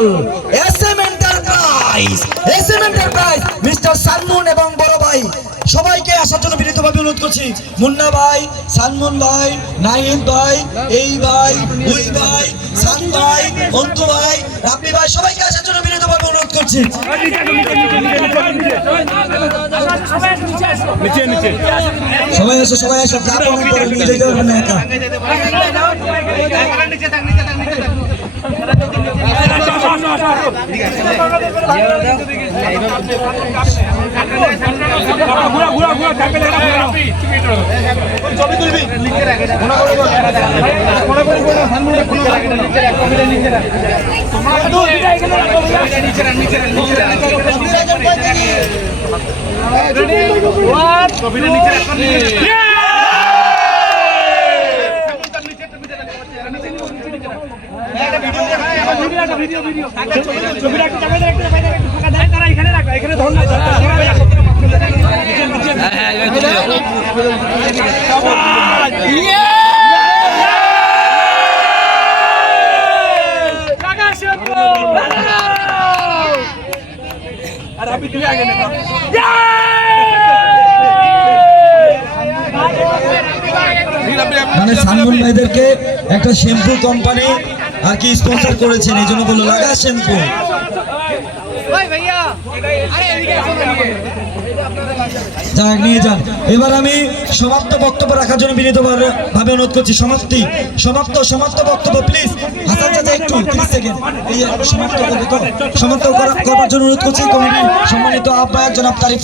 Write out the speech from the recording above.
দল SM enterprise mister Sunmoon এবং বড় ভাই সবাইকে আসার জন্য বিনীতভাবে অনুরোধ করছি। মুন্না ভাই, সানমুন ভাই, নাহিদ ভাই, এই ভাই, উই ভাই, সান ভাই, অন্তু ভাই, রাব্বি ভাই সবাইকে আসার জন্য বিনীতভাবে অনুরোধ করছি। সবাই এসো যা পাবেন করে নিয়ে যেতে হবে না একা। মানে সানমুন ভাইদেরকে একটা শ্যাম্পু কোম্পানি আর কি স্পন্সর করেছেন, এই জন্য বললো লাগা শ্যাম্পু। যাক নিয়ে যান। এবার আমি সমাপ্ত বক্তব্য রাখার জন্য বিনীতভাবে অনুরোধ করছি। সমাপ্ত বক্তব্য প্লিজ। হাসান চাচা একটু 30 সেকেন্ড সমাপ্ত করার জন্য অনুরোধ করছি। কমিটির সম্মানিত আহ্বায়ক জনাব তারিফ